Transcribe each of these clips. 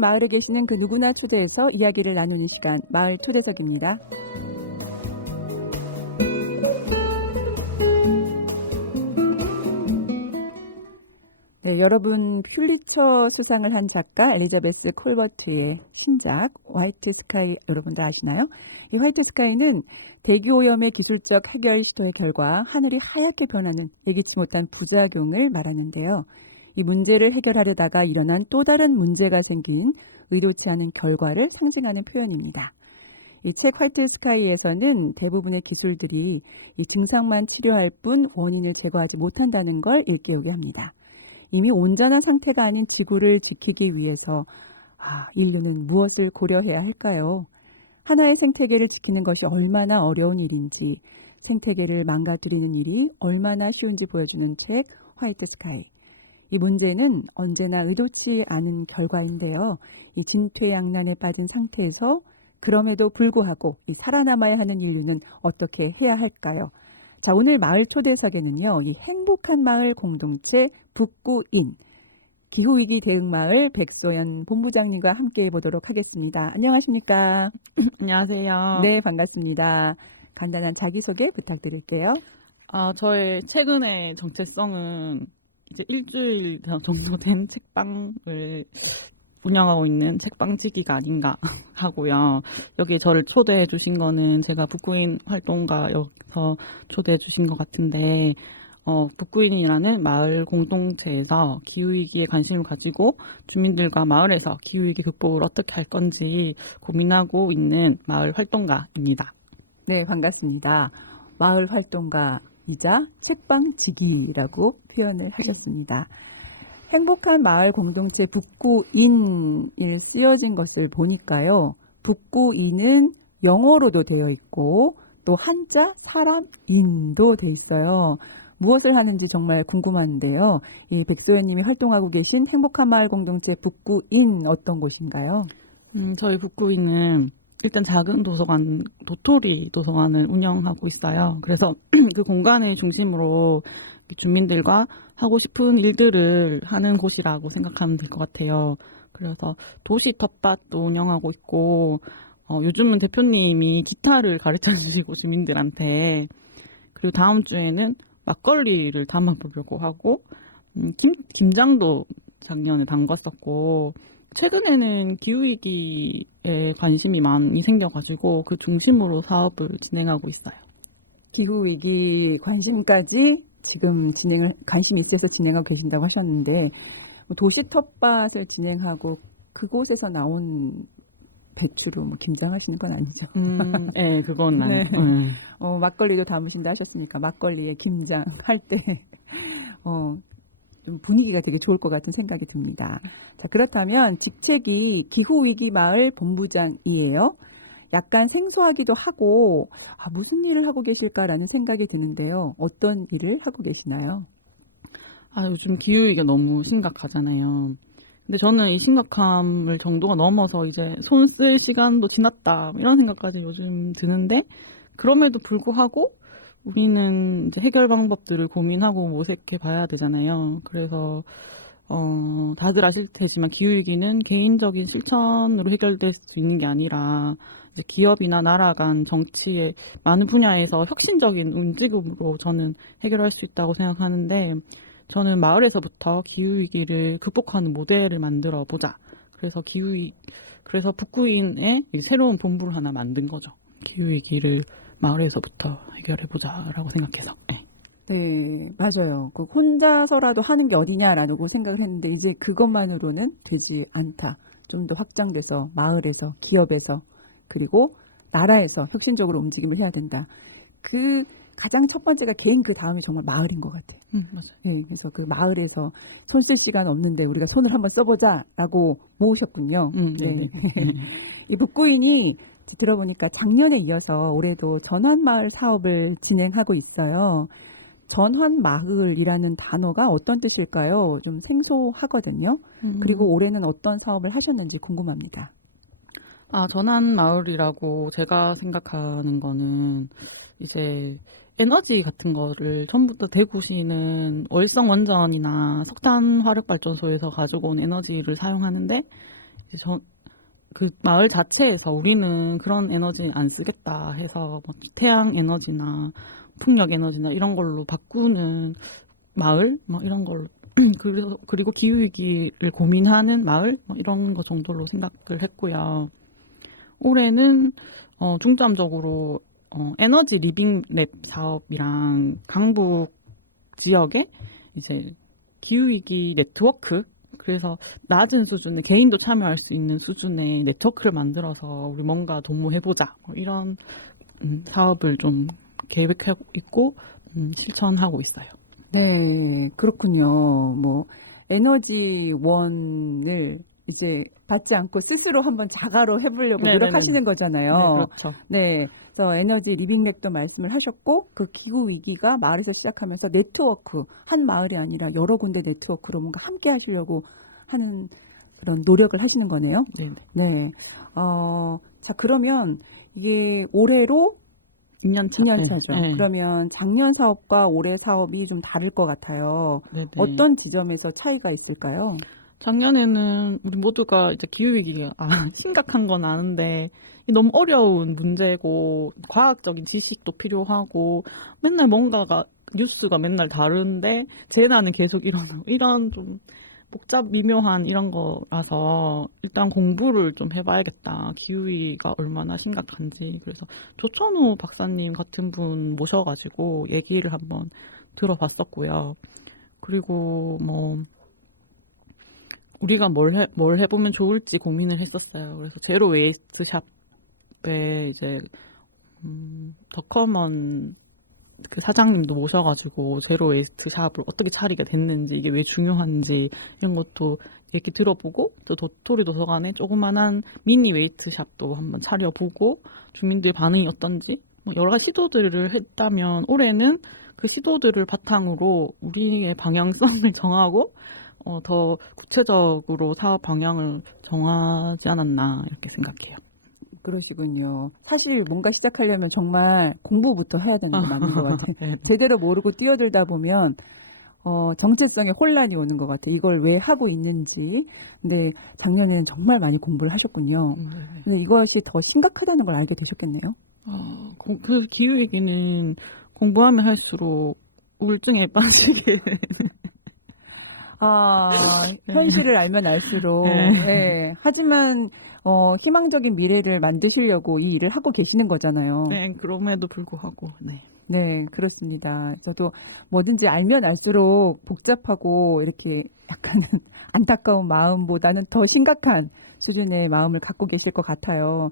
마을에 계시는 그 누구나 초대해서 이야기를 나누는 시간, 마을 초대석입니다. 네, 여러분 퓰리처 수상을 한 작가 엘리자베스 콜버트의 신작 화이트 스카이 여러분들 아시나요? 이 화이트 스카이는 대기 오염의 기술적 해결 시도의 결과 하늘이 하얗게 변하는 예기치 못한 부작용을 말하는데요. 이 문제를 해결하려다가 일어난 또 다른 문제가 생긴 의도치 않은 결과를 상징하는 표현입니다. 이 책 화이트 스카이에서는 대부분의 기술들이 이 증상만 치료할 뿐 원인을 제거하지 못한다는 걸 일깨우게 합니다. 이미 온전한 상태가 아닌 지구를 지키기 위해서 인류는 무엇을 고려해야 할까요? 하나의 생태계를 지키는 것이 얼마나 어려운 일인지, 생태계를 망가뜨리는 일이 얼마나 쉬운지 보여주는 책 화이트 스카이. 이 문제는 언제나 의도치 않은 결과인데요. 이 진퇴양난에 빠진 상태에서 그럼에도 불구하고 이 살아남아야 하는 인류는 어떻게 해야 할까요? 자, 오늘 마을 초대석에는요, 이 행복한 마을 공동체 북구인 기후위기 대응마을 백소연 본부장님과 함께 해보도록 하겠습니다. 안녕하십니까? 안녕하세요. 네, 반갑습니다. 간단한 자기소개 부탁드릴게요. 저의 최근의 정체성은 이제 일주일 정도 된 책방을 운영하고 있는 책방지기가 아닌가 하고요. 여기 저를 초대해 주신 거는 제가 북구인 활동가여서 초대해 주신 것 같은데, 북구인이라는 마을 공동체에서 기후위기에 관심을 가지고 주민들과 마을에서 기후위기 극복을 어떻게 할 건지 고민하고 있는 마을 활동가입니다. 네, 반갑습니다. 마을 활동가이자 책방지기라고 표현을 하셨습니다. 행복한 마을 공동체 북구인이 쓰여진 것을 보니까요. 북구인은 영어로도 되어 있고 또 한자 사람인도 돼 있어요. 무엇을 하는지 정말 궁금한데요. 이 백소연 님이 활동하고 계신 행복한 마을 공동체 북구인 어떤 곳인가요? 저희 북구인은 일단 작은 도서관, 도토리 도서관을 운영하고 있어요. 그래서 그 공간을 중심으로 주민들과 하고 싶은 일들을 하는 곳이라고 생각하면 될 것 같아요. 그래서 도시 텃밭도 운영하고 있고, 요즘은 대표님이 기타를 가르쳐 주시고 주민들한테, 그리고 다음 주에는 막걸리를 담아보려고 하고, 김장도 작년에 담갔었고, 최근에는 기후위기에 관심이 많이 생겨가지고 그 중심으로 사업을 진행하고 있어요. 기후위기 관심까지 지금 관심이 있어서 진행하고 계신다고 하셨는데, 도시 텃밭을 진행하고 그곳에서 나온 배추로 김장하시는 건 아니죠? 네, 그건 네. 아니고. 막걸리도 담으신다 하셨으니까 막걸리에 김장 할 때, 좀 분위기가 되게 좋을 것 같은 생각이 듭니다. 자, 그렇다면 직책이 기후위기 마을 본부장이에요. 약간 생소하기도 하고, 무슨 일을 하고 계실까라는 생각이 드는데요. 어떤 일을 하고 계시나요? 요즘 기후위기가 너무 심각하잖아요. 근데 저는 이 심각함을 정도가 넘어서 이제 손 쓸 시간도 지났다 이런 생각까지 요즘 드는데, 그럼에도 불구하고 우리는 이제 해결 방법들을 고민하고 모색해 봐야 되잖아요. 그래서 다들 아실 테지만 기후위기는 개인적인 실천으로 해결될 수 있는 게 아니라 이제 기업이나 나라 간 정치의 많은 분야에서 혁신적인 움직임으로 저는 해결할 수 있다고 생각하는데, 저는 마을에서부터 기후위기를 극복하는 모델을 만들어 보자. 그래서 북구인의 새로운 본부를 하나 만든 거죠. 기후위기를 마을에서부터 해결해 보자라고 생각해서. 네. 네, 맞아요. 혼자서라도 하는 게 어디냐라고 생각을 했는데 이제 그것만으로는 되지 않다. 좀 더 확장돼서 마을에서, 기업에서, 그리고 나라에서 혁신적으로 움직임을 해야 된다. 그 가장 첫 번째가 개인, 그 다음이 정말 마을인 것 같아요. 맞아요. 네, 그래서 그 마을에서 손 쓸 시간 없는데 우리가 손을 한번 써보자라고 모으셨군요. 네. 이 북구인이 들어보니까 작년에 이어서 올해도 전환마을 사업을 진행하고 있어요. 전환마을이라는 단어가 어떤 뜻일까요? 좀 생소하거든요. 그리고 올해는 어떤 사업을 하셨는지 궁금합니다. 전환마을이라고 제가 생각하는 거는 이제 에너지 같은 거를 전부 다 대구시는 월성 원전이나 석탄 화력 발전소에서 가지고 온 에너지를 사용하는데, 이제 그 마을 자체에서 우리는 그런 에너지 안 쓰겠다 해서 뭐 태양 에너지나 풍력 에너지나 이런 걸로 바꾸는 마을 뭐 이런 걸로 그리고 기후위기를 고민하는 마을 뭐 이런 거 정도로 생각을 했고요. 올해는 중점적으로 에너지 리빙 랩 사업이랑 강북 지역에 이제 기후위기 네트워크 그래서 낮은 수준의 개인도 참여할 수 있는 수준의 네트워크를 만들어서 우리 뭔가 도모해보자 뭐 이런 사업을 좀 계획하고 있고 실천하고 있어요. 네, 그렇군요. 뭐 에너지원을 이제 받지 않고 스스로 한번 자가로 해보려고 네네네네. 노력하시는 네, 거잖아요. 그렇죠. 네, 그래서 에너지 리빙렉도 말씀을 하셨고 그 기후 위기가 마을에서 시작하면서 네트워크 한 마을이 아니라 여러 군데 네트워크로 뭔가 함께 하시려고 하는 그런 노력을 하시는 거네요. 네네. 네, 자 그러면 이게 올해로 2년 차. 2년 차죠. 네. 그러면 작년 사업과 올해 사업이 좀 다를 것 같아요. 네네. 어떤 지점에서 차이가 있을까요? 작년에는 우리 모두가 이제 기후위기가 심각한 건 아는데 너무 어려운 문제고 과학적인 지식도 필요하고 맨날 뭔가가 뉴스가 맨날 다른데 재난은 계속 일어나고 이런 좀 복잡 미묘한 이런 거라서 일단 공부를 좀 해봐야겠다. 기후위기가 얼마나 심각한지. 그래서 조천호 박사님 같은 분 모셔가지고 얘기를 한번 들어봤었고요. 그리고 뭐 우리가 뭘 해보면 좋을지 고민을 했었어요. 그래서 제로 웨이스트 샵에 이제 더커먼 그 사장님도 모셔가지고 제로 웨이스트 샵을 어떻게 차리게 됐는지 이게 왜 중요한지 이런 것도 얘기 들어보고 또 도토리 도서관에 조그만한 미니 웨이트 샵도 한번 차려보고 주민들 반응이 어떤지 뭐 여러 가지 시도들을 했다면 올해는 그 시도들을 바탕으로 우리의 방향성을 정하고 더 구체적으로 사업 방향을 정하지 않았나 이렇게 생각해요. 그러시군요. 사실 뭔가 시작하려면 정말 공부부터 해야 되는 게 맞는 것 같아요. 네. 제대로 모르고 뛰어들다 보면 정체성에 혼란이 오는 것 같아요. 이걸 왜 하고 있는지. 근데 작년에는 정말 많이 공부를 하셨군요. 네. 근데 이것이 더 심각하다는 걸 알게 되셨겠네요. 그 기후위기는 공부하면 할수록 우울증에 빠지게. 현실을 알면 알수록. 네. 예. 하지만 희망적인 미래를 만드시려고 이 일을 하고 계시는 거잖아요. 네, 그럼에도 불구하고, 네. 네, 그렇습니다. 저도 뭐든지 알면 알수록 복잡하고 이렇게 약간 안타까운 마음보다는 더 심각한 수준의 마음을 갖고 계실 것 같아요.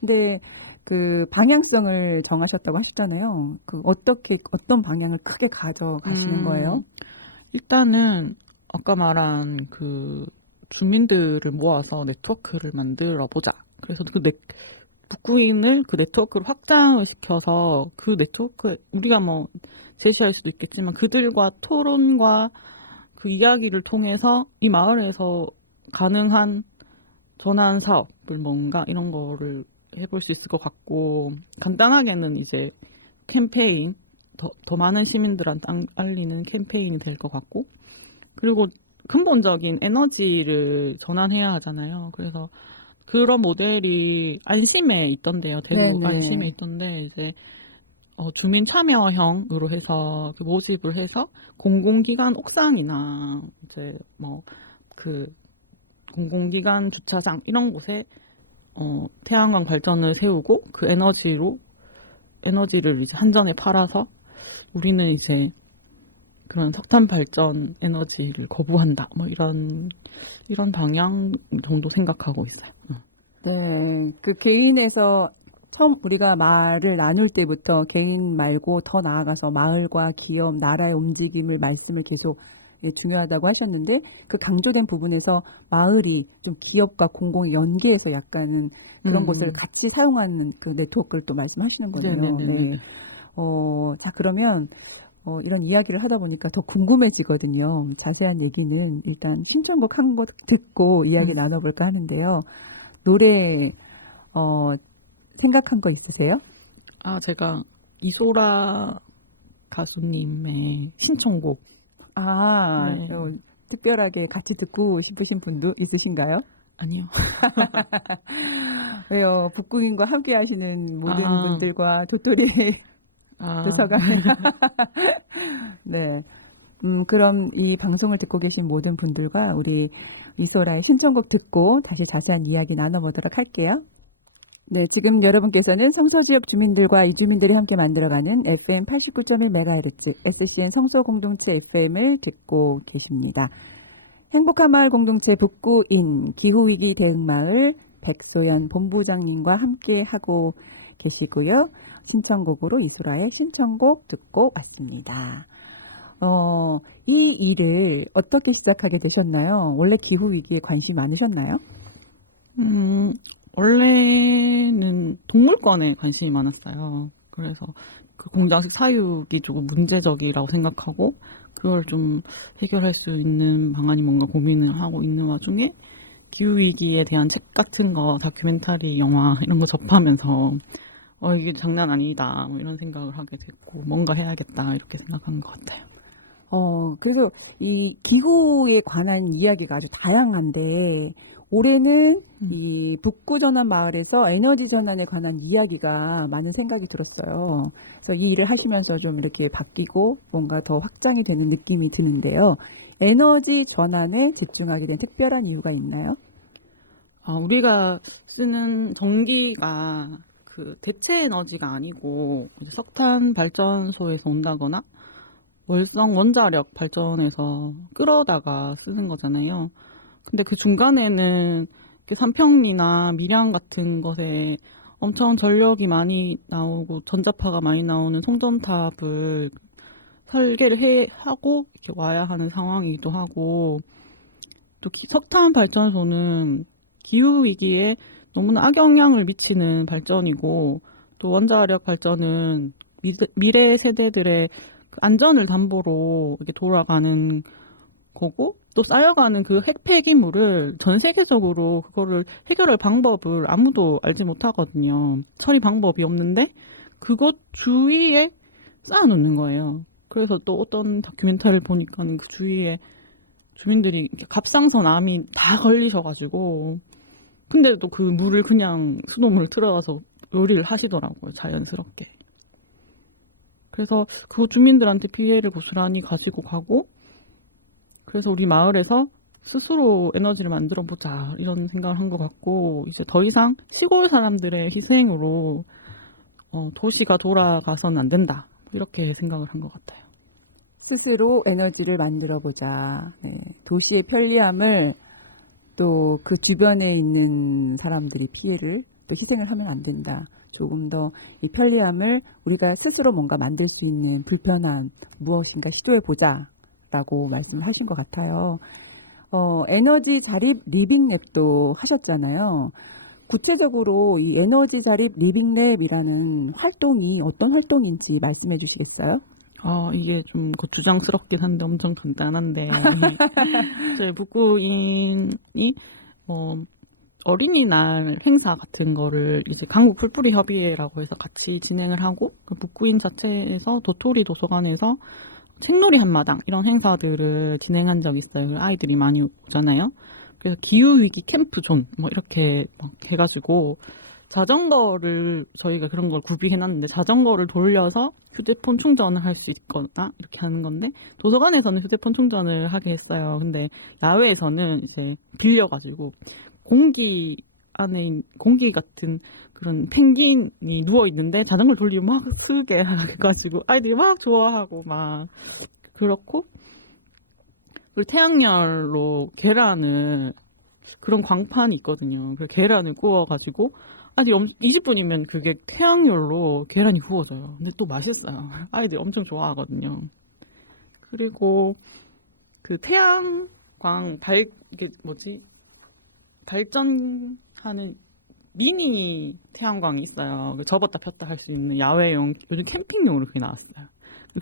근데 그 방향성을 정하셨다고 하셨잖아요. 그 어떤 방향을 크게 가져가시는 거예요? 일단은 아까 말한 그 주민들을 모아서 네트워크를 만들어 보자. 그래서 북구인을 그 네트워크를 확장을 시켜서 그 네트워크 우리가 뭐 제시할 수도 있겠지만 그들과 토론과 그 이야기를 통해서 이 마을에서 가능한 전환 사업을 뭔가 이런 거를 해볼 수 있을 것 같고 간단하게는 이제 캠페인 더 많은 시민들한테 알리는 캠페인이 될 것 같고 그리고 근본적인 에너지를 전환해야 하잖아요. 그래서 그런 모델이 안심에 있던데요. 대구 네네. 안심에 있던데 이제 주민 참여형으로 해서 그 모집을 해서 공공기관 옥상이나 이제 뭐 그 공공기관 주차장 이런 곳에 태양광 발전을 세우고 그 에너지를 이제 한전에 팔아서 우리는 이제 그런 석탄 발전 에너지를 거부한다. 뭐 이런 방향 정도 생각하고 있어요. 네, 그 개인에서 처음 우리가 말을 나눌 때부터 개인 말고 더 나아가서 마을과 기업, 나라의 움직임을 말씀을 계속 중요하다고 하셨는데 그 강조된 부분에서 마을이 좀 기업과 공공이 연계해서 약간은 그런 곳을 같이 사용하는 그 네트워크를 또 말씀하시는 거네요. 네네네네. 네. 자 그러면 이런 이야기를 하다 보니까 더 궁금해지거든요. 자세한 얘기는 일단 신청곡 한 곡 듣고 이야기 나눠볼까 하는데요. 노래 생각한 거 있으세요? 제가 이소라 가수님의 신청곡. 네. 특별하게 같이 듣고 싶으신 분도 있으신가요? 아니요. 왜요? 북구인과 함께 하시는 모든 아. 분들과 도토리 아, 도서관. 네. 그럼 이 방송을 듣고 계신 모든 분들과 우리 이소라의 신청곡 듣고 다시 자세한 이야기 나눠보도록 할게요. 네, 지금 여러분께서는 성서지역 주민들과 이주민들이 함께 만들어가는 FM 89.1MHz SCN 성서공동체 FM을 듣고 계십니다. 행복한 마을 공동체 북구인 기후위기 대응마을 백소연 본부장님과 함께 하고 계시고요. 신청곡으로 이소라의 신청곡 듣고 왔습니다. 이 일을 어떻게 시작하게 되셨나요? 원래 기후위기에 관심이 많으셨나요? 원래는 동물권에 관심이 많았어요. 그래서 그 공장식 사육이 조금 문제적이라고 생각하고 그걸 좀 해결할 수 있는 방안이 뭔가 고민을 하고 있는 와중에 기후위기에 대한 책 같은 거, 다큐멘터리, 영화 이런 거 접하면서 이게 장난 아니다 뭐 이런 생각을 하게 됐고 뭔가 해야겠다 이렇게 생각한 것 같아요. 그래도 이 기후에 관한 이야기가 아주 다양한데 올해는 이 북구전환 마을에서 에너지 전환에 관한 이야기가 많은 생각이 들었어요. 그래서 이 일을 하시면서 좀 이렇게 바뀌고 뭔가 더 확장이 되는 느낌이 드는데요. 에너지 전환에 집중하게 된 특별한 이유가 있나요? 우리가 쓰는 전기가 그 대체 에너지가 아니고 이제 석탄 발전소에서 온다거나 월성 원자력 발전에서 끌어다가 쓰는 거잖아요. 근데 그 중간에는 삼평리나 밀양 같은 것에 엄청 전력이 많이 나오고 전자파가 많이 나오는 송전탑을 설계를 하고 이렇게 와야 하는 상황이기도 하고 또 석탄 발전소는 기후 위기에 너무나 악영향을 미치는 발전이고 또 원자력 발전은 미래 세대들의 안전을 담보로 이렇게 돌아가는 거고 또 쌓여가는 그 핵 폐기물을 전 세계적으로 그거를 해결할 방법을 아무도 알지 못하거든요. 처리 방법이 없는데 그것 주위에 쌓아놓는 거예요. 그래서 또 어떤 다큐멘터리를 보니까는 그 주위에 주민들이 갑상선 암이 다 걸리셔가지고 근데도 그 물을 그냥 수돗물을 틀어서 요리를 하시더라고요. 자연스럽게. 그래서 그 주민들한테 피해를 고스란히 가지고 가고 그래서 우리 마을에서 스스로 에너지를 만들어 보자 이런 생각을 한 것 같고 이제 더 이상 시골 사람들의 희생으로 도시가 돌아가서는 안 된다 이렇게 생각을 한 것 같아요. 스스로 에너지를 만들어 보자. 네, 도시의 편리함을 또 그 주변에 있는 사람들이 피해를 또 희생을 하면 안 된다. 조금 더 이 편리함을 우리가 스스로 뭔가 만들 수 있는 불편한 무엇인가 시도해 보자라고 말씀을 하신 것 같아요. 에너지 자립 리빙랩도 하셨잖아요. 구체적으로 이 에너지 자립 리빙랩이라는 활동이 어떤 활동인지 말씀해 주시겠어요? 이게 좀 주장스럽긴 한데 엄청 간단한데 저희 북구인이 어린이날 행사 같은 거를 이제 강북 풀뿌리 협의회라고 해서 같이 진행을 하고 그 북구인 자체에서 도토리 도서관에서 책놀이 한마당 이런 행사들을 진행한 적이 있어요. 아이들이 많이 오잖아요. 그래서 기후위기 캠프존 뭐 이렇게 막 해가지고 자전거를 저희가 그런 걸 구비해놨는데 자전거를 돌려서 휴대폰 충전을 할 수 있거나 이렇게 하는 건데 도서관에서는 휴대폰 충전을 하게 했어요. 근데 야외에서는 이제 빌려가지고 공기 안에 공기 같은 그런 펭귄이 누워 있는데 자전거를 돌리면 막 크게 해가지고 아이들이 막 좋아하고 막 그렇고 그리고 태양열로 계란을 그런 광판이 있거든요. 그 계란을 구워가지고 아직 20분이면 그게 태양열로 계란이 구워져요. 근데 또 맛있어요. 아이들이 엄청 좋아하거든요. 그리고 그 태양광 이게 뭐지? 발전하는 미니 태양광이 있어요. 접었다 폈다 할 수 있는 야외용, 요즘 캠핑용으로 그게 나왔어요.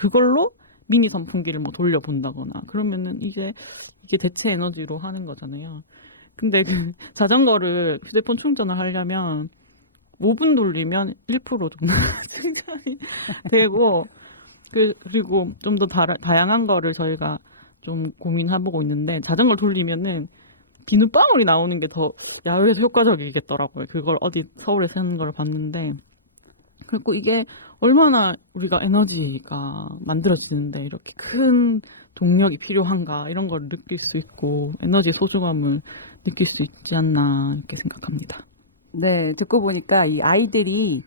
그걸로 미니 선풍기를 뭐 돌려본다거나 그러면은 이게 대체 에너지로 하는 거잖아요. 근데 그 자전거를 휴대폰 충전을 하려면 5분 돌리면 1% 정도 충전이 되고 그리고 좀 더 다양한 거를 저희가 좀 고민해보고 있는데 자전거를 돌리면은 비눗방울이 나오는 게 더 야외에서 효과적이겠더라고요. 그걸 어디 서울에서 하는 걸 봤는데. 그리고 이게 얼마나 우리가 에너지가 만들어지는데 이렇게 큰 동력이 필요한가 이런 걸 느낄 수 있고 에너지 소중함을 느낄 수 있지 않나 이렇게 생각합니다. 네, 듣고 보니까 이 아이들이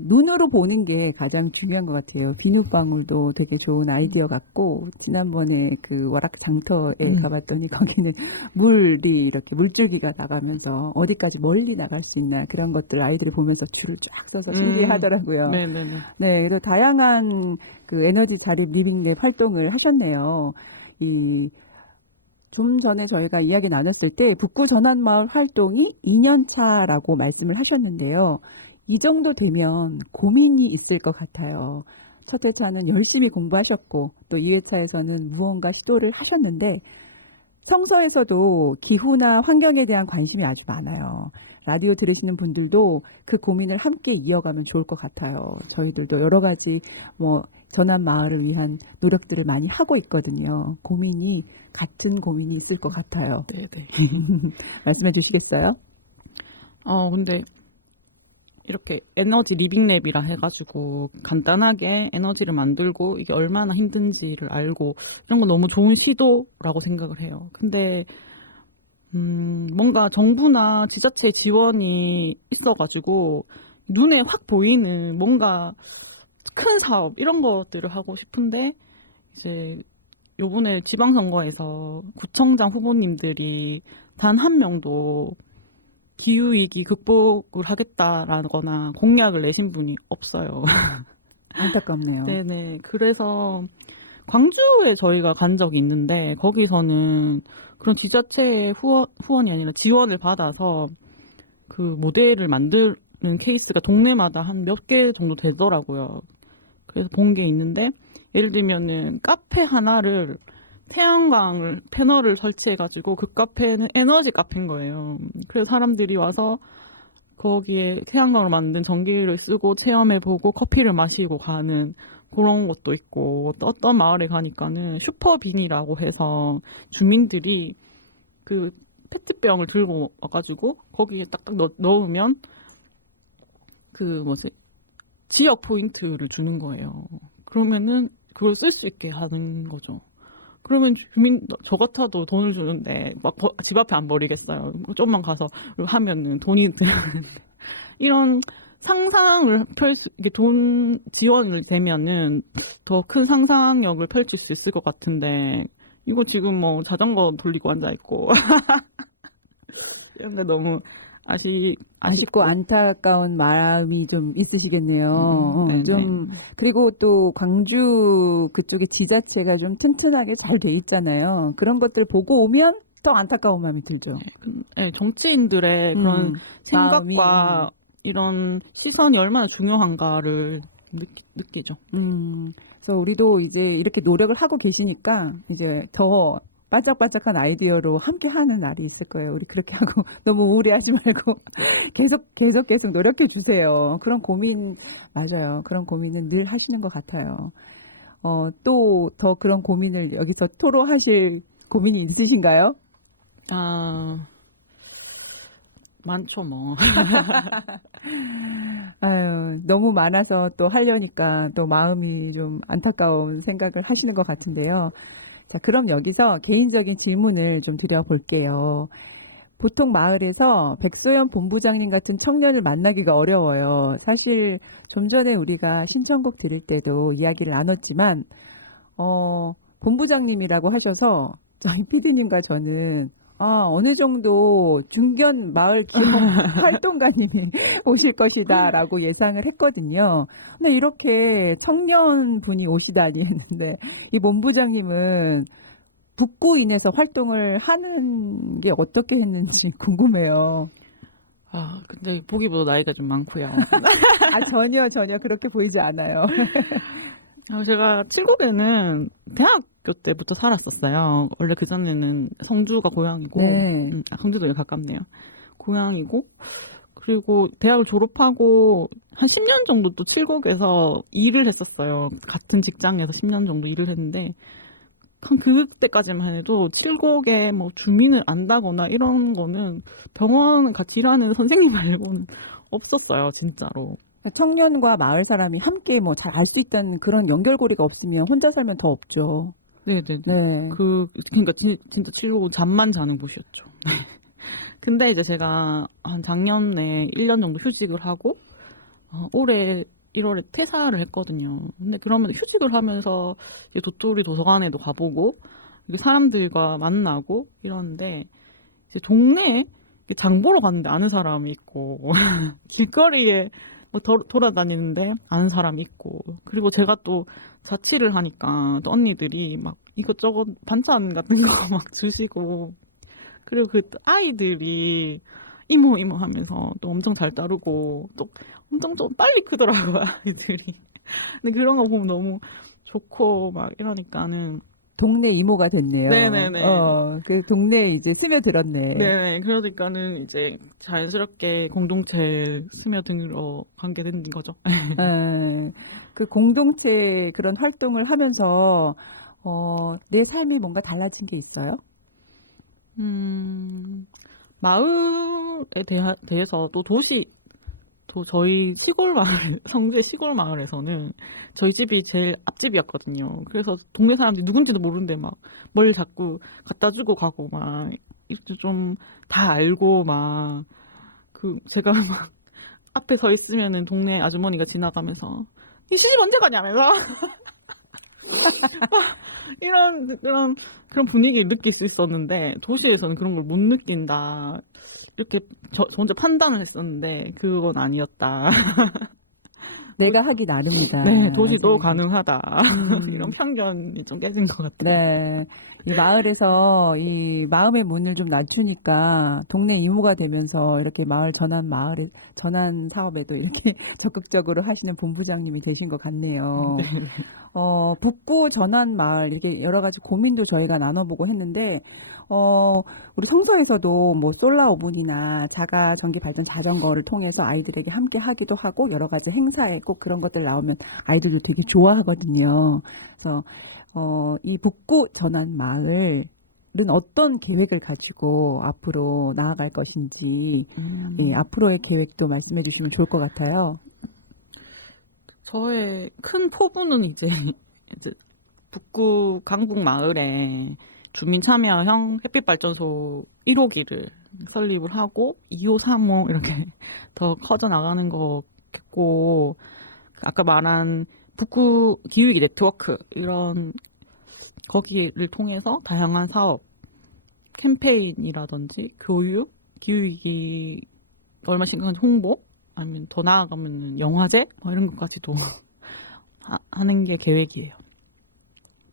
눈으로 보는 게 가장 중요한 것 같아요. 비눗방울도 되게 좋은 아이디어 같고, 지난번에 그 월악 장터에 가봤더니 거기는 물이 이렇게 물줄기가 나가면서 어디까지 멀리 나갈 수 있나 그런 것들 아이들이 보면서 줄을 쫙 서서 신기하더라고요. 네네네. 네, 그리고 다양한 그 에너지 자립 리빙랩 활동을 하셨네요. 좀 전에 저희가 이야기 나눴을 때 북구 전환마을 활동이 2년 차라고 말씀을 하셨는데요. 이 정도 되면 고민이 있을 것 같아요. 첫 회차는 열심히 공부하셨고 또 2회차에서는 무언가 시도를 하셨는데 성서에서도 기후나 환경에 대한 관심이 아주 많아요. 라디오 들으시는 분들도 그 고민을 함께 이어가면 좋을 것 같아요. 저희들도 여러 가지 전환 마을을 위한 노력들을 많이 하고 있거든요. 같은 고민이 있을 것 같아요. 네네. 말씀해 주시겠어요? 근데 이렇게 에너지 리빙랩이라 해가지고 간단하게 에너지를 만들고 이게 얼마나 힘든지를 알고 이런 건 너무 좋은 시도라고 생각을 해요. 근데 뭔가 정부나 지자체 지원이 있어가지고 눈에 확 보이는 뭔가 큰 사업 이런 것들을 하고 싶은데 이제 요번에 지방선거에서 구청장 후보님들이 단 한 명도 기후위기 극복을 하겠다라거나 공약을 내신 분이 없어요. 안타깝네요. 네네. 그래서 광주에 저희가 간 적이 있는데 거기서는 그런 지자체의 후원이 아니라 지원을 받아서 그 모델을 만드는 케이스가 동네마다 한 몇 개 정도 되더라고요. 그래서 본 게 있는데 예를 들면은 카페 하나를 태양광을 패널을 설치해가지고 그 카페는 에너지 카페인 거예요. 그래서 사람들이 와서 거기에 태양광으로 만든 전기를 쓰고 체험해보고 커피를 마시고 가는 그런 것도 있고 또 어떤 마을에 가니까는 슈퍼빈이라고 해서 주민들이 그 페트병을 들고 와가지고 거기에 딱 넣으면 지역 포인트를 주는 거예요. 그러면은 그걸 쓸 수 있게 하는 거죠. 그러면 저 같아도 돈을 주는데 막 집 앞에 안 버리겠어요. 좀만 가서 하면은 돈이 들어가는데 이런 상상을 이게 돈 지원을 되면은 더 큰 상상력을 펼칠 수 있을 것 같은데 이거 지금 자전거 돌리고 앉아 있고 이런 게 너무 아쉽고 안타까운 마음이 좀 있으시겠네요. 그리고 또 광주 그쪽에 지자체가 좀 튼튼하게 잘 돼 있잖아요. 그런 것들 보고 오면 더 안타까운 마음이 들죠. 네, 정치인들의 그런 생각과 이런 시선이 얼마나 중요한가를 느끼죠. 그래서 우리도 이제 이렇게 노력을 하고 계시니까 이제 더 반짝반짝한 아이디어로 함께 하는 날이 있을 거예요. 우리 그렇게 하고 너무 우울해하지 말고 계속 노력해 주세요. 그런 고민 맞아요. 그런 고민은 늘 하시는 것 같아요. 또 더 그런 고민을 여기서 토로하실 고민이 있으신가요? 많죠 뭐. 아유, 너무 많아서 또 하려니까 또 마음이 좀 안타까운 생각을 하시는 것 같은데요. 자, 그럼 여기서 개인적인 질문을 좀 드려볼게요. 보통 마을에서 백소연 본부장님 같은 청년을 만나기가 어려워요. 사실 좀 전에 우리가 신청곡 들을 때도 이야기를 나눴지만 본부장님이라고 하셔서 저희 PD님과 저는 어느 정도 중견 마을 기업 활동가님이 오실 것이다 라고 예상을 했거든요. 근데 이렇게 청년분이 오시다니 했는데 이 본부장님은 북구인에서 활동을 하는 게 어떻게 했는지 궁금해요. 근데 보기보다 나이가 좀 많고요. 전혀 그렇게 보이지 않아요. 제가 칠곡에는 대학교 때부터 살았었어요. 원래 그전에는 성주가 고향이고, 네. 성주도 여기 가깝네요. 고향이고, 그리고 대학을 졸업하고 한 10년 정도 또 칠곡에서 일을 했었어요. 같은 직장에서 10년 정도 일을 했는데, 한 그때까지만 해도 칠곡에 뭐 주민을 안다거나 이런 거는 병원 같이 일하는 선생님 말고는 없었어요, 진짜로. 청년과 마을 사람이 함께 뭐 잘 알 수 있다는 그런 연결고리가 없으면 혼자 살면 더 없죠. 네네네. 네. 그러니까 진짜 칠곡은 잠만 자는 곳이었죠. 근데 이제 제가 한 작년에 1년 정도 휴직을 하고, 올해 1월에 퇴사를 했거든요. 근데 그러면 휴직을 하면서 이제 도토리 도서관에도 가보고, 이렇게 사람들과 만나고 이러는데, 이제 동네에 장 보러 갔는데 아는 사람이 있고, 길거리에 뭐 돌아다니는데 아는 사람이 있고, 그리고 제가 또 자취를 하니까 또 언니들이 막 이것저것 반찬 같은 거 막 주시고, 그리고 그 아이들이 이모 이모 하면서 또 엄청 잘 따르고 또 엄청 좀 빨리 크더라고요, 아이들이. 근데 그런 거 보면 너무 좋고 막 이러니까는 동네 이모가 됐네요. 네네네. 그 동네에 이제 스며들었네. 네, 그러니까는 이제 자연스럽게 공동체에 스며들어 가게 된 거죠. 그 공동체 그런 활동을 하면서 내 삶이 뭔가 달라진 게 있어요? 마을에 대해서 또 저희 시골 마을, 성주의 시골 마을에서는 저희 집이 제일 앞집이었거든요. 그래서 동네 사람들이 누군지도 모르는데 막 뭘 자꾸 갖다 주고 가고 막 좀 다 알고 막 제가 막 앞에 서 있으면은 동네 아주머니가 지나가면서 이 시집 언제 가냐면서 그런 분위기를 느낄 수 있었는데 도시에서는 그런 걸 못 느낀다. 이렇게 저 혼자 판단을 했었는데 그건 아니었다. 내가 하기 나름이다. 네, 도시도 선생님. 가능하다. 이런 편견이 좀 깨진 것 같아요. 네. 이 마을에서 이 마음의 문을 좀 낮추니까 동네 이모가 되면서 이렇게 전환 사업에도 이렇게 적극적으로 하시는 본부장님이 되신 것 같네요. 네. 북구 전환 마을 이렇게 여러 가지 고민도 저희가 나눠보고 했는데, 우리 성서에서도 뭐 솔라 오븐이나 자가 전기 발전 자전거를 통해서 아이들에게 함께 하기도 하고 여러 가지 행사에 꼭 그런 것들 나오면 아이들도 되게 좋아하거든요. 그래서 이 북구 전환 마을은 어떤 계획을 가지고 앞으로 나아갈 것인지 예, 앞으로의 계획도 말씀해 주시면 좋을 것 같아요. 저의 큰 포부는 이제 북구 강북 마을에 주민 참여형 햇빛발전소 1호기를 설립을 하고 2호, 3호 이렇게 더 커져 나가는 거겠고, 아까 말한 북구 기후위기 네트워크 이런 거기를 통해서 다양한 사업, 캠페인이라든지 교육, 기후위기 얼마 심각한 홍보, 아니면 더 나아가면 영화제 뭐 이런 것까지도 하는 게 계획이에요.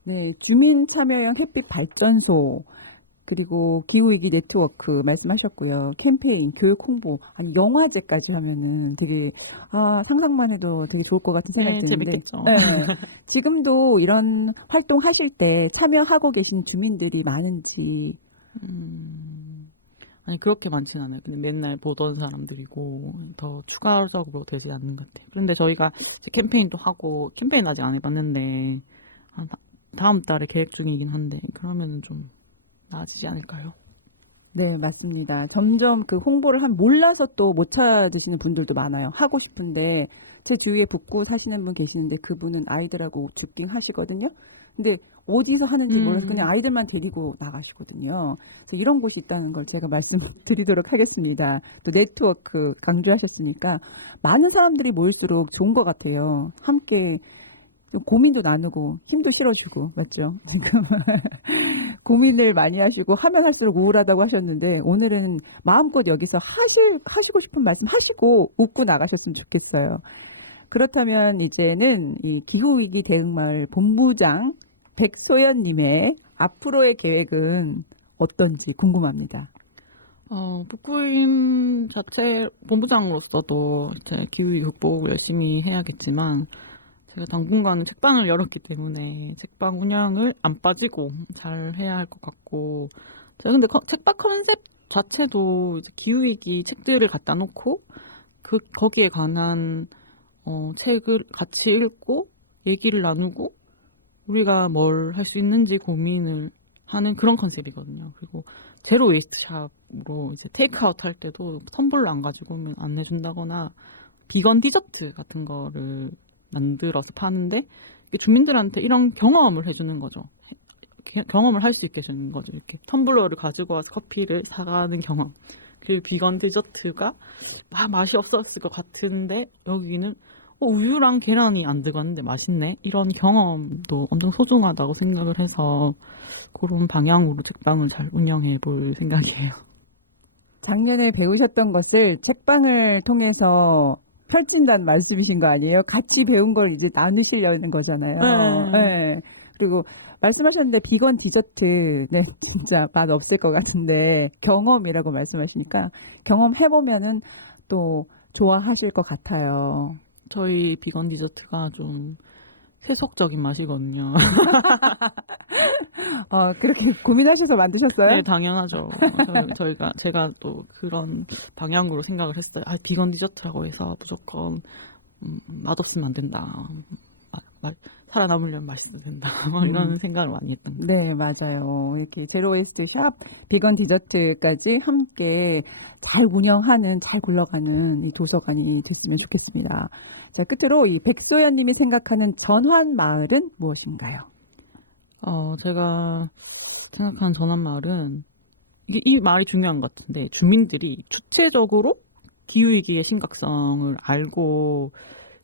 네, 주민 참여형 햇빛 발전소 그리고 기후위기 네트워크 말씀하셨고요. 캠페인, 교육 홍보, 아니 영화제까지 하면은 되게 상상만 해도 되게 좋을 것 같은 생각이 네, 드는데 재밌겠죠. 네, 지금도 이런 활동 하실 때 참여하고 계신 주민들이 많은지 아니 그렇게 많지는 않아요. 근데 맨날 보던 사람들이고 더 추가적으로 되지 않는 것 같아요. 그런데 저희가 이제 캠페인도 하고, 캠페인 아직 안 해봤는데 다음 달에 계획 중이긴 한데 그러면은 좀 나아지지 않을까요? 네, 맞습니다. 점점 그 홍보를 몰라서 또 못 찾으시는 분들도 많아요. 하고 싶은데 제 주위에 북구 사시는 분 계시는데 그분은 아이들하고 죽긴 하시거든요. 근데 어디서 하는지 몰라서 그냥 아이들만 데리고 나가시거든요. 그래서 이런 곳이 있다는 걸 제가 말씀드리도록 하겠습니다. 또 네트워크 강조하셨으니까 많은 사람들이 모일수록 좋은 것 같아요. 함께 좀 고민도 나누고 힘도 실어주고 맞죠? 고민을 많이 하시고 하면 할수록 우울하다고 하셨는데 오늘은 마음껏 여기서 하시고 싶은 말씀 하시고 웃고 나가셨으면 좋겠어요. 그렇다면 이제는 이 기후위기 대응마을 본부장 백소연님의 앞으로의 계획은 어떤지 궁금합니다. 북구인 자체 본부장으로서도 이제 기후위기 극복을 열심히 해야겠지만, 제가 당분간은 책방을 열었기 때문에 책방 운영을 안 빠지고 잘 해야 할 것 같고, 제가 근데 책방 컨셉 자체도 이제 기후위기 책들을 갖다 놓고 거기에 관한 책을 같이 읽고 얘기를 나누고 우리가 뭘 할 수 있는지 고민을 하는 그런 컨셉이거든요. 그리고 제로 웨이스트 샵으로 이제 테이크아웃 할 때도 텀블러 안 가지고 오면 안 내준다거나 비건 디저트 같은 거를 만들어서 파는데 주민들한테 이런 경험을 해주는 거죠. 경험을 할 수 있게 해주는 거죠. 이렇게 텀블러를 가지고 와서 커피를 사가는 경험. 그 비건 디저트가 맛이 없었을 것 같은데 여기는 우유랑 계란이 안 들어갔는데 맛있네. 이런 경험도 엄청 소중하다고 생각을 해서 그런 방향으로 책방을 잘 운영해 볼 생각이에요. 작년에 배우셨던 것을 책방을 통해서 펼친다는 말씀이신 거 아니에요? 같이 배운 걸 이제 나누시려는 거잖아요. 네. 네. 그리고 말씀하셨는데 비건 디저트, 네, 진짜 맛 없을 것 같은데 경험이라고 말씀하시니까 경험해보면은 또 좋아하실 것 같아요. 저희 비건 디저트가 좀 세속적인 맛이거든요. 그렇게 고민하셔서 만드셨어요? 네, 당연하죠. 제가 또 그런 방향으로 생각을 했어요. 비건 디저트라고 해서 무조건 맛없으면 안 된다. 살아남으려면 맛있어야 된다. 이런 생각을 많이 했던 거예요. 네, 맞아요. 이렇게 제로웨이스트 샵, 비건 디저트까지 함께 잘 운영하는, 잘 굴러가는 이 도서관이 됐으면 좋겠습니다. 자, 끝으로 이 백소연 님이 생각하는 전환 마을은 무엇인가요? 제가 생각하는 전환마을은 이 말이 중요한 것 같은데 주민들이 주체적으로 기후위기의 심각성을 알고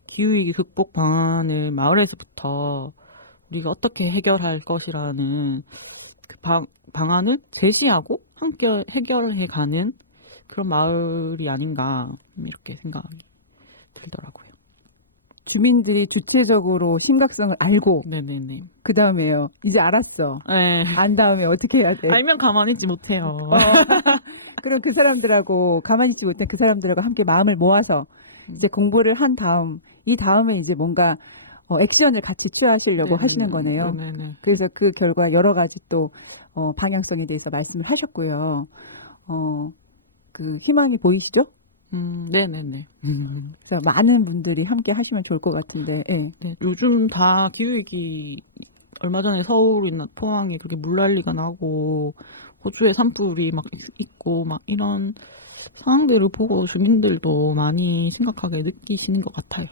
기후위기 극복 방안을 마을에서부터 우리가 어떻게 해결할 것이라는 그 방안을 제시하고 함께 해결해가는 그런 마을이 아닌가 이렇게 생각이 들더라고요. 주민들이 주체적으로 심각성을 알고, 네네네. 그 다음에요. 이제 알았어. 네. 안 다음에 어떻게 해야 돼? 알면 가만히 있지 못해요. 그럼 그 사람들하고, 가만히 있지 못한 그 사람들하고 함께 마음을 모아서 이제 공부를 한 다음, 이 다음에 이제 뭔가 액션을 같이 취하시려고 네네네. 하시는 거네요. 네네네. 그래서 그 결과 여러 가지 또 방향성에 대해서 말씀을 하셨고요. 그 희망이 보이시죠? 네네네. 그래서 많은 분들이 함께 하시면 좋을 것 같은데. 예. 네, 요즘 다 기후위기 얼마 전에 서울이나 포항에 그렇게 물난리가 나고 호주에 산불이 막 있고 막 이런 상황들을 보고 주민들도 많이 심각하게 느끼시는 것 같아요.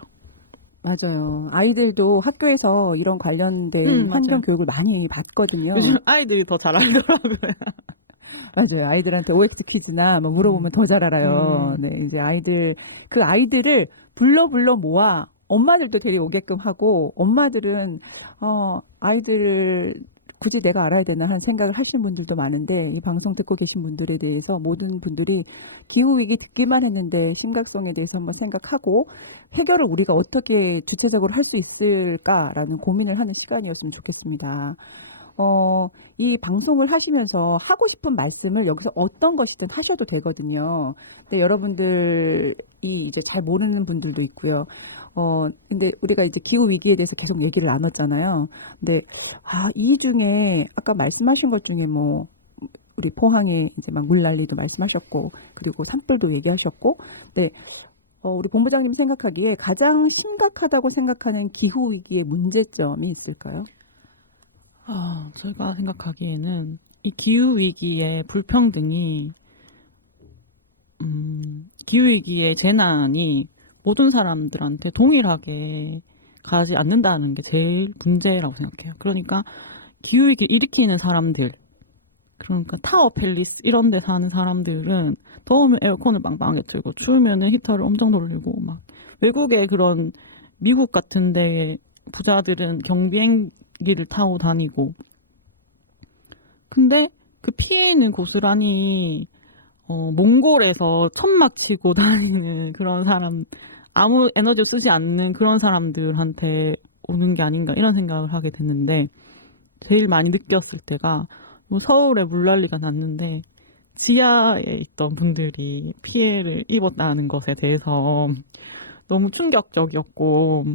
맞아요. 아이들도 학교에서 이런 관련된 환경 맞아요. 교육을 많이 받거든요. 요즘 아이들이 더 잘 알더라고요. 맞아요. 아이들한테 OX 퀴즈나 뭐 물어보면 더 잘 알아요. 네, 이제 그 아이들을 불러 모아 엄마들도 데려오게끔 하고, 엄마들은, 아이들을 굳이 내가 알아야 되나 하는 생각을 하시는 분들도 많은데, 이 방송 듣고 계신 분들에 대해서 모든 분들이 기후위기 듣기만 했는데 심각성에 대해서 한번 생각하고, 해결을 우리가 어떻게 주체적으로 할 수 있을까라는 고민을 하는 시간이었으면 좋겠습니다. 이 방송을 하시면서 하고 싶은 말씀을 여기서 어떤 것이든 하셔도 되거든요. 근데 여러분들이 이제 잘 모르는 분들도 있고요. 근데 우리가 이제 기후 위기에 대해서 계속 얘기를 나눴잖아요. 근데 이 중에 아까 말씀하신 것 중에 뭐 우리 포항에 이제 막 물난리도 말씀하셨고, 그리고 산불도 얘기하셨고, 근데 우리 본부장님 생각하기에 가장 심각하다고 생각하는 기후 위기의 문제점이 있을까요? 제가 생각하기에는 이 기후위기의 불평등이, 기후위기의 재난이 모든 사람들한테 동일하게 가지 않는다는 게 제일 문제라고 생각해요. 그러니까 기후위기를 일으키는 사람들, 그러니까 타워 팰리스 이런 데 사는 사람들은 더우면 에어컨을 빵빵하게 틀고 추우면 히터를 엄청 돌리고 막 외국의 그런 미국 같은 데 부자들은 경비행기를 타고 다니고 근데 그 피해는 고스란히 몽골에서 천막 치고 다니는 그런 사람 아무 에너지 쓰지 않는 그런 사람들한테 오는 게 아닌가 이런 생각을 하게 됐는데 제일 많이 느꼈을 때가 뭐 서울에 물난리가 났는데 지하에 있던 분들이 피해를 입었다는 것에 대해서 너무 충격적이었고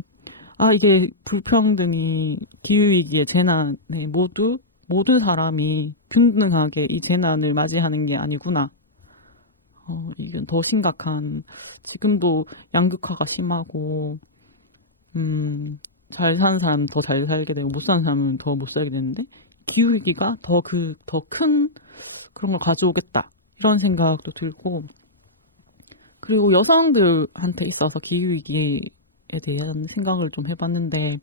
이게 불평등이 기후위기의 재난에 모든 사람이 균등하게 이 재난을 맞이하는 게 아니구나. 이건 더 심각한 지금도 양극화가 심하고 잘 사는 사람은 더 잘 살게 되고 못 사는 사람은 더 못 살게 되는데 기후위기가 더 큰 그런 걸 가져오겠다 이런 생각도 들고 그리고 여성들한테 있어서 기후위기에 대한 생각을 좀 해봤는데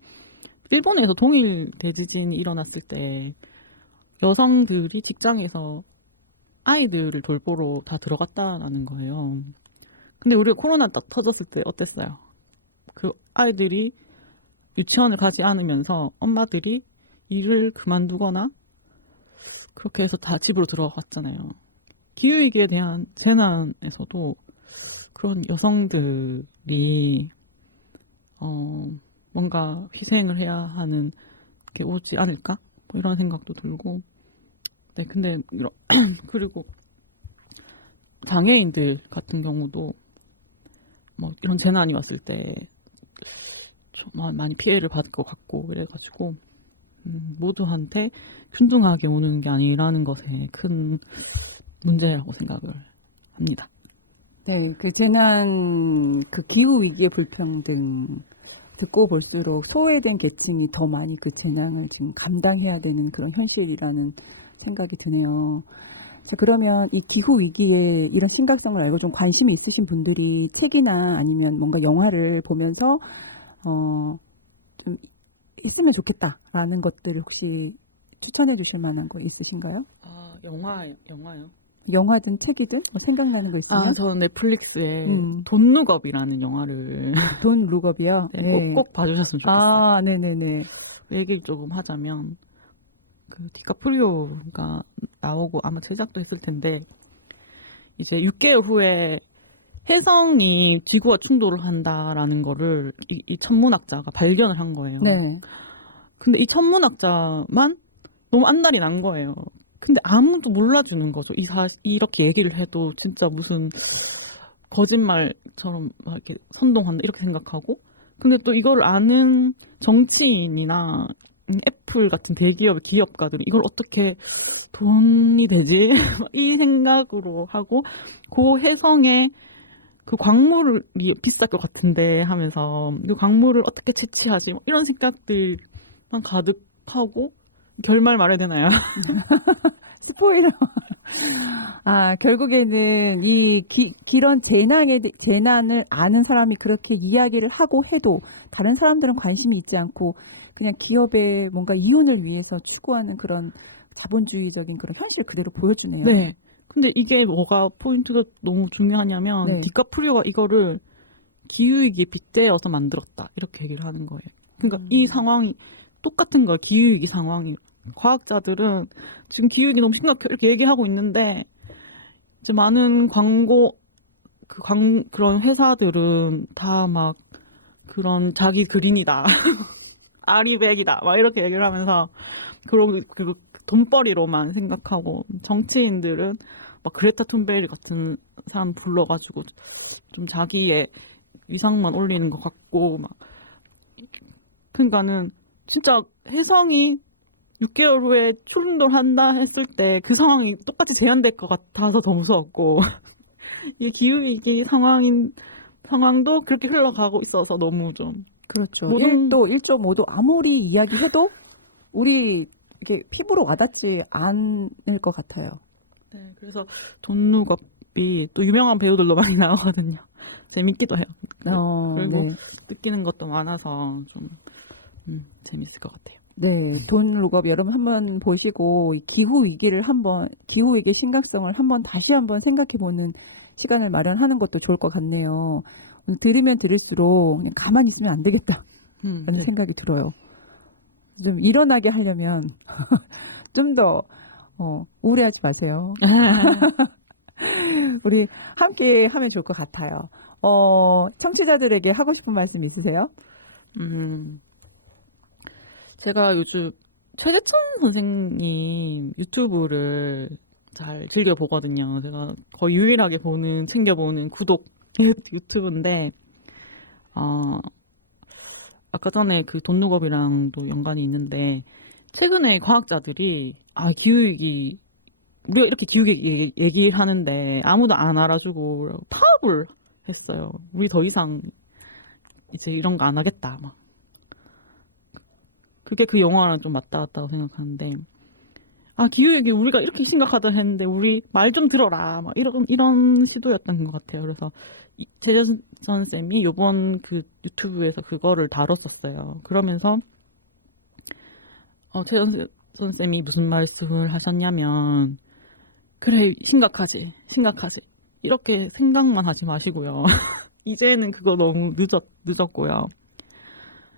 일본에서 동일 대지진이 일어났을 때 여성들이 직장에서 아이들을 돌보러 다 들어갔다라는 거예요. 근데 우리가 코로나 딱 터졌을 때 어땠어요? 그 아이들이 유치원을 가지 않으면서 엄마들이 일을 그만두거나 그렇게 해서 다 집으로 들어갔잖아요. 기후위기에 대한 재난에서도 그런 여성들이 뭔가 희생을 해야 하는 게 오지 않을까? 뭐 이런 생각도 들고 네, 근데 그리고 장애인들 같은 경우도 뭐 이런 재난이 왔을 때 좀 많이 피해를 받을 것 같고 그래가지고 모두한테 균등하게 오는 게 아니라는 것에 큰 문제라고 생각을 합니다. 네, 그 재난, 그 기후 위기의 불평등 듣고 볼수록 소외된 계층이 더 많이 그 재난을 지금 감당해야 되는 그런 현실이라는 생각이 드네요. 자, 그러면 이 기후 위기의 이런 심각성을 알고 좀 관심이 있으신 분들이 책이나 아니면 뭔가 영화를 보면서 좀 있으면 좋겠다라는 것들 혹시 추천해 주실 만한 거 있으신가요? 아, 영화요? 영화든 책이든 뭐 생각나는 거 있으면? 저는 넷플릭스에 돈룩업이라는 영화를 돈 룩업이요? 네, 꼭 봐주셨으면 좋겠어요. 아, 네네네. 얘기를 조금 하자면 그 디카프리오가 나오고 아마 제작도 했을 텐데 이제 6개월 후에 혜성이 지구와 충돌을 한다라는 거를 이 천문학자가 발견을 한 거예요. 네. 근데 이 천문학자만 너무 안달이 난 거예요. 근데 아무도 몰라주는 거죠. 이렇게 얘기를 해도 진짜 무슨 거짓말처럼 막 이렇게 선동한다 이렇게 생각하고 근데 또 이걸 아는 정치인이나 애플 같은 대기업의 기업가들은 이걸 어떻게 돈이 되지? 이 생각으로 하고 그 해성에 그 광물이 비쌀 것 같은데 하면서 그 광물을 어떻게 채취하지? 뭐 이런 생각들만 가득하고 결말 말해야 되나요? 스포일러. 아, 결국에는 이 이런 재난을 아는 사람이 그렇게 이야기를 하고 해도 다른 사람들은 관심이 있지 않고 그냥 기업의 뭔가 이윤을 위해서 추구하는 그런 자본주의적인 그런 현실 그대로 보여주네요. 네. 근데 이게 뭐가 포인트가 너무 중요하냐면 네. 디카프리오가 이거를 기후위기에 빗대어서 만들었다 이렇게 얘기를 하는 거예요. 그러니까 이 상황이 똑같은 거예요. 기후위기 상황이. 과학자들은 지금 기후위기 너무 심각해 이렇게 얘기하고 있는데 이제 많은 그런 회사들은 다 막 그런 자기 그린이다. 아리백이다. 막 이렇게 얘기를 하면서 그리고 돈벌이로만 생각하고 정치인들은 막 그레타 툰베리 같은 사람 불러가지고 좀 자기의 위상만 올리는 것 같고 막 그러니까는 진짜 혜성이 6개월 후에 충돌한다 했을 때 그 상황이 똑같이 재현될 것 같아서 더 무서웠고 이 기후위기 상황도 그렇게 흘러가고 있어서 너무 좀 그렇죠. 1도, 1.5도 아무리 이야기해도 우리 이렇게 피부로 와닿지 않을 것 같아요. 네, 그래서 돈룩업이 또 유명한 배우들도 많이 나오거든요. 재밌기도 해요. 그리고 네. 느끼는 것도 많아서 좀 재밌을 것 같아요. 네, 돈 룩업 여러분 한번 보시고 기후 위기의 심각성을 다시 한번 생각해보는 시간을 마련하는 것도 좋을 것 같네요. 들으면 들을수록 그냥 가만히 있으면 안 되겠다 라는 생각이 들어요. 좀 일어나게 하려면 좀 더 우울해하지 마세요. 우리 함께 하면 좋을 것 같아요. 청취자들에게 하고 싶은 말씀 있으세요? 제가 요즘 최재천 선생님 유튜브를 잘 즐겨 보거든요. 제가 거의 유일하게 챙겨보는 구독 유튜브인데, 아까 전에 그 돈룩업이랑도 연관이 있는데, 최근에 과학자들이, 기후위기, 우리가 이렇게 기후위기 얘기하는데 아무도 안 알아주고 파업을 했어요. 우리 더 이상 이제 이런 거 안 하겠다, 막. 그게 그 영화랑 좀 맞다 같다고 생각하는데, 아, 기후위기 우리가 이렇게 심각하다 했는데 우리 말 좀 들어라 막 이런 시도였던 것 같아요. 그래서 최재선 쌤이 요번 그 유튜브에서 그거를 다뤘었어요. 그러면서 최재선 쌤이 무슨 말씀을 하셨냐면, 그래, 심각하지 이렇게 생각만 하지 마시고요. 이제는 그거 너무 늦었고요.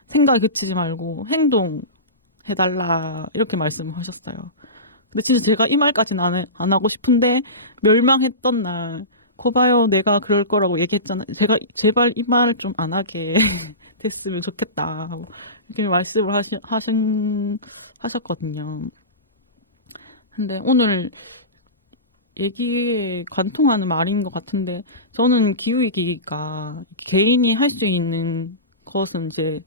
생각에 그치지 말고 행동해달라 이렇게 말씀을 하셨어요. 근데 진짜 제가 이 말까지는 안 하고 싶은데, 멸망했던 날 거봐요, 내가 그럴 거라고 얘기했잖아. 제가 제발 이 말 좀 안 하게 됐으면 좋겠다 이렇게 말씀을 하셨거든요. 근데 오늘 얘기에 관통하는 말인 것 같은데, 저는 기후위기가 개인이 할 수 있는 것은 이제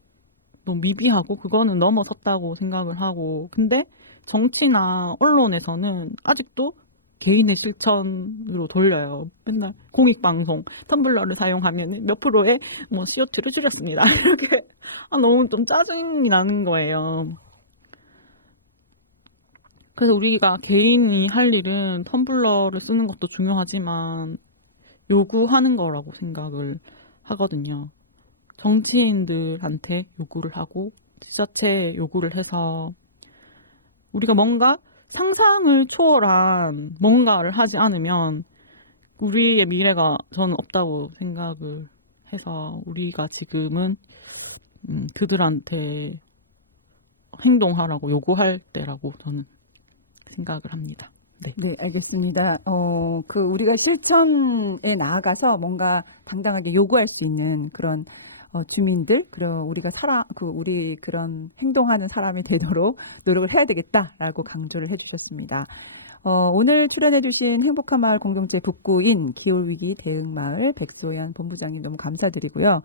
너무 미비하고 그거는 넘어섰다고 생각을 하고, 근데 정치나 언론에서는 아직도 개인의 실천으로 돌려요. 맨날 공익방송, 텀블러를 사용하면 몇 프로의 뭐 CO2를 줄였습니다. 이렇게 너무 좀 짜증이 나는 거예요. 그래서 우리가 개인이 할 일은 텀블러를 쓰는 것도 중요하지만 요구하는 거라고 생각을 하거든요. 정치인들한테 요구를 하고 지자체에 요구를 해서 우리가 뭔가 상상을 초월한 뭔가를 하지 않으면 우리의 미래가 저는 없다고 생각을 해서, 우리가 지금은 그들한테 행동하라고 요구할 때라고 저는 생각을 합니다. 네. 네, 알겠습니다. 우리가 실천에 나아가서 뭔가 당당하게 요구할 수 있는 그런 주민들, 그런 우리가 우리 그런 행동하는 사람이 되도록 노력을 해야 되겠다라고 강조를 해주셨습니다. 오늘 출연해주신 행복한 마을 공동체 북구인 기후위기 대응마을 백소연 본부장님 너무 감사드리고요.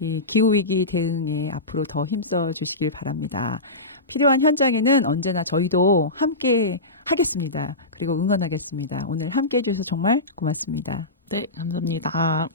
이 기후위기 대응에 앞으로 더 힘써 주시길 바랍니다. 필요한 현장에는 언제나 저희도 함께 하겠습니다. 그리고 응원하겠습니다. 오늘 함께 해주셔서 정말 고맙습니다. 네, 감사합니다.